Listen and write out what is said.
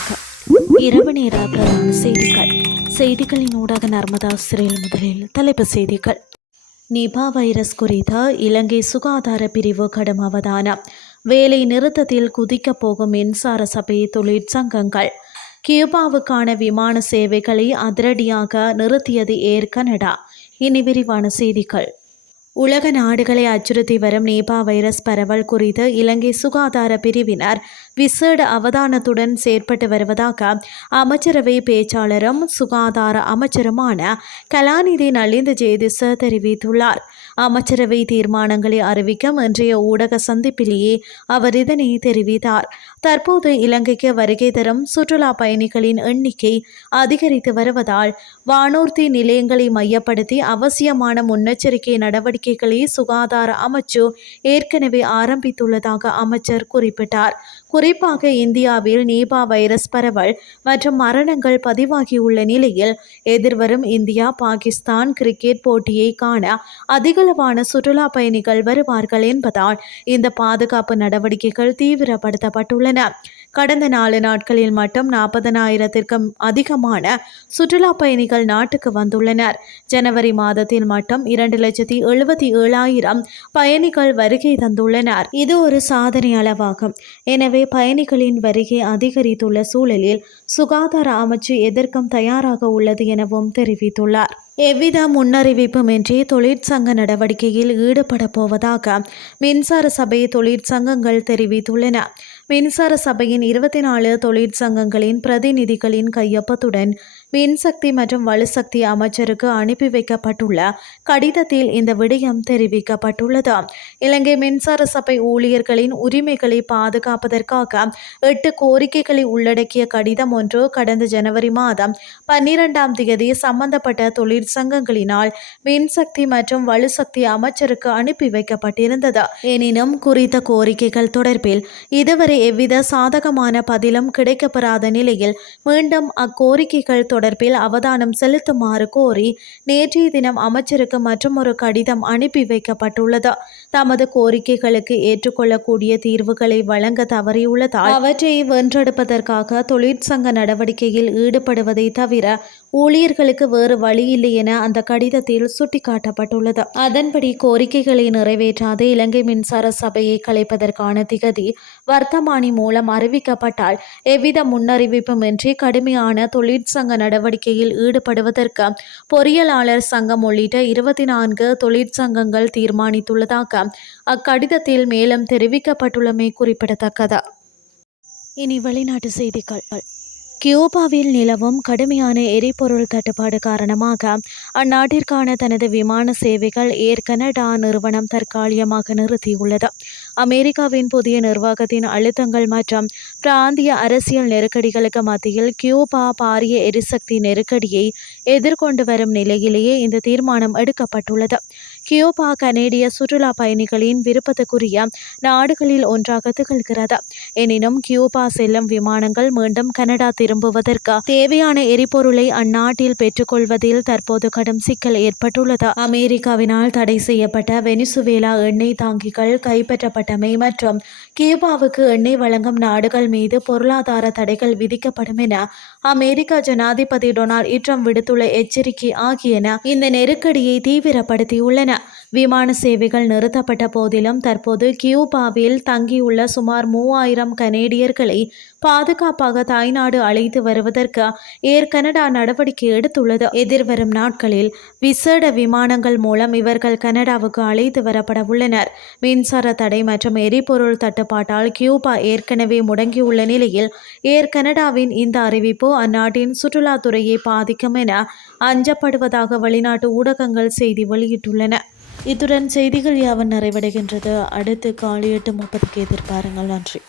வணக்கம். இரவு நேர பிரதான செய்திகள். செய்திகளின் ஊடாக நர்மதா சிறையில் முதலில் தலைப்புச் செய்திகள். நிபா வைரஸ் குறித்த இலங்கை சுகாதார பிரிவு கடும் அவதானம். வேலை நிறுத்தத்தில் குதிக்கப் போகும் மின்சார சபை தொழிற்சங்கங்கள். கியூபாவுக்கான விமான சேவைகளை அதிரடியாக நிறுத்தியது ஏர் கனடா. இனி விரிவான செய்திகள். உலக நாடுகளை அச்சுறுத்தி வரும் நிபா வைரஸ் பரவல் குறித்து இலங்கை சுகாதார பிரிவினர் விசேட அவதானத்துடன் செயற்பட்டு வருவதாக அமைச்சரவை பேச்சாளரும் சுகாதார அமைச்சருமான கலாநிதி நலிந்த ஜேதிச தெரிவித்துள்ளார். அமைச்சரவை தீர்மானங்களை அறிவிக்கும் இன்றைய ஊடக சந்திப்பிலேயே அவர் இதனை தெரிவித்தார். தற்போது இலங்கைக்கு வருகை தரும் சுற்றுலா பயணிகளின் எண்ணிக்கை அதிகரித்து வருவதால் வானூர்தி நிலையங்களை மையப்படுத்தி அவசியமான முன்னெச்சரிக்கை நடவடிக்கைகளை சுகாதார அமைச்சு ஏற்கனவே ஆரம்பித்துள்ளதாக அமைச்சர் குறிப்பிட்டார். குறிப்பாக இந்தியாவில் நிபா வைரஸ் பரவல் மற்றும் மரணங்கள் பதிவாகியுள்ள நிலையில் எதிர்வரும் இந்தியா பாகிஸ்தான் கிரிக்கெட் போட்டியை காண அதிகளவான சுற்றுலா பயணிகள் வருவார்கள் என்பதால் இந்த பாதுகாப்பு நடவடிக்கைகள் தீவிரப்படுத்தப்பட்டுள்ளன. கடந்த 4 நாட்களில் மட்டும் 40,000த்திற்கும் அதிகமான சுற்றுலா பயணிகள் நாட்டுக்கு வந்துள்ளனர். ஜனவரி மாதத்தில் மட்டும் 2,77,000 பயணிகள் வருகை தந்துள்ளனர். இது ஒரு சாதனை அளவாகும். எனவே பயணிகளின் வருகை அதிகரித்துள்ள சூழலில் சுகாதார அமைச்சு எதற்கும் தயாராக உள்ளது எனவும் தெரிவித்துள்ளார். எவ்வித முன்னறிவிப்புமின்றி தொழிற்சங்க நடவடிக்கையில் ஈடுபட போவதாக மின்சார சபை தொழிற்சங்கங்கள் தெரிவித்துள்ளன. மின்சார சபையின் 24 தொழிற்சங்கங்களின் பிரதிநிதிகளின் கையொப்பத்துடன் மின்சக்தி மற்றும் வலுசக்தி அமைச்சருக்கு அனுப்பி வைக்கப்பட்டுள்ள கடிதத்தில் இந்த விடயம் தெரிவிக்கப்பட்டுள்ளது. இலங்கை மின்சார சபை ஊழியர்களின் உரிமைகளை பாதுகாப்பதற்காக 8 கோரிக்கைகளை உள்ளடக்கிய கடிதம் ஒன்று கடந்த ஜனவரி மாதம் 12ஆம் தேதி சம்பந்தப்பட்ட தொழிற்சங்கங்களினால் மின்சக்தி மற்றும் வலுசக்தி அமைச்சருக்கு அனுப்பி வைக்கப்பட்டிருந்தது. எனினும் குறித்த கோரிக்கைகள் தொடர்பில் இதுவரை எவ்வித சாதகமான பதிலும் கிடைக்கப்பெறாத நிலையில் மீண்டும் அக்கோரிக்கைகள் தொடர்பில் அவதானம் செலுத்துமாறு கோரி நேற்றைய தினம் அமைச்சருக்கு மற்றொரு கடிதம் அனுப்பி வைக்கப்பட்டுள்ளது. தமது கோரிக்கைகளுக்கு ஏற்றுக்கொள்ளக்கூடிய தீர்வுகளை வழங்க தவறியுள்ளதால் அவற்றை வென்றெடுப்பதற்காக தொழிற்சங்க நடவடிக்கையில் ஈடுபடுவதை தவிர ஊழியர்களுக்கு வேறு வழியில்லை என அந்த கடிதத்தில் சுட்டிக்காட்டப்பட்டுள்ளது. அதன்படி கோரிக்கைகளை நிறைவேற்றாது இலங்கை மின்சார சபையை கலைப்பதற்கான திகதி வர்த்தமானி மூலம் அறிவிக்கப்பட்டால் எவ்வித முன்னறிவிப்புமின்றி கடுமையான தொழிற்சங்க நடவடிக்கையில் ஈடுபடுவதற்கு பொறியியலாளர் சங்கம் உள்ளிட்ட 24 தொழிற்சங்கங்கள் தீர்மானித்துள்ளதாக அக்கடிதத்தில் மேலும் தெரிவிக்கப்பட்டுள்ளமை குறிப்பிடத்தக்கது. இனி வெளிநாட்டு செய்திகள். கியூபாவில் நிலவும் கடுமையான எரிபொருள் தட்டுப்பாடு காரணமாக அந்நாட்டிற்கான தனது விமான சேவைகள் ஏர் கனடா நிறுவனம் தற்காலிகமாக நிறுத்தியுள்ளது. அமெரிக்காவின் புதிய நிர்வாகத்தின் அழுத்தங்கள் மற்றும் பிராந்திய அரசியல் நெருக்கடிகளுக்கு மத்தியில் கியூபா பாரிய எரிசக்தி நெருக்கடியை எதிர்கொண்டு வரும் நிலையிலேயே இந்த தீர்மானம் எடுக்கப்பட்டுள்ளது. கியூபா கனேடிய சுற்றுலா பயணிகளின் விருப்பத்துக்குரிய நாடுகளில் ஒன்றாக திகழ்கிறது. எனினும் கியூபா செல்லும் விமானங்கள் மீண்டும் கனடா திரும்புவதற்கு தேவையான எரிபொருளை அந்நாட்டில் பெற்றுக்கொள்வதில் தற்போது கடும் சிக்கல் ஏற்பட்டுள்ளது. அமெரிக்காவினால் தடை செய்யப்பட்ட வெனிசுவேலா எண்ணெய் தாங்கிகள் கைப்பற்றப்பட்டமை மற்றும் கியூபாவுக்கு எண்ணெய் வழங்கும் நாடுகள் மீது பொருளாதார தடைகள் விதிக்கப்படும் என அமெரிக்க ஜனாதிபதி டொனால்ட் ட்ரம்ப் விடுத்துள்ள எச்சரிக்கை ஆகியன இந்த நெருக்கடியை தீவிரப்படுத்தியுள்ளன. விமான சேவைகள் நிறுத்தப்பட்ட போதிலும் தற்போது கியூபாவில் தங்கியுள்ள சுமார் 3000 கனேடியர்களை பாதுகாப்பாக தாய்நாடு அழைத்து வருவதற்கு ஏர் கனடா நடவடிக்கை எடுத்துள்ளது. எதிர்வரும் நாட்களில் விசேட விமானங்கள் மூலம் இவர்கள் கனடாவுக்கு அழைத்து வரப்பட உள்ளனர். மின்சார தடை மற்றும் எரிபொருள் தட்டுப்பாட்டால் கியூபா ஏற்கனவே முடங்கியுள்ள நிலையில் ஏர் கனடாவின் இந்த அறிவிப்பு அந்நாட்டின் சுற்றுலாத்துறையை பாதிக்கும் என அஞ்சப்படுவதாக வெளிநாட்டு ஊடகங்கள் செய்தி வெளியிட்டுள்ளன. இத்துடன் செய்திகள் யாவன் நிறைவடைகின்றது. அடுத்து காலை 8:30க்கு எதிர்பாருங்கள். நன்றி.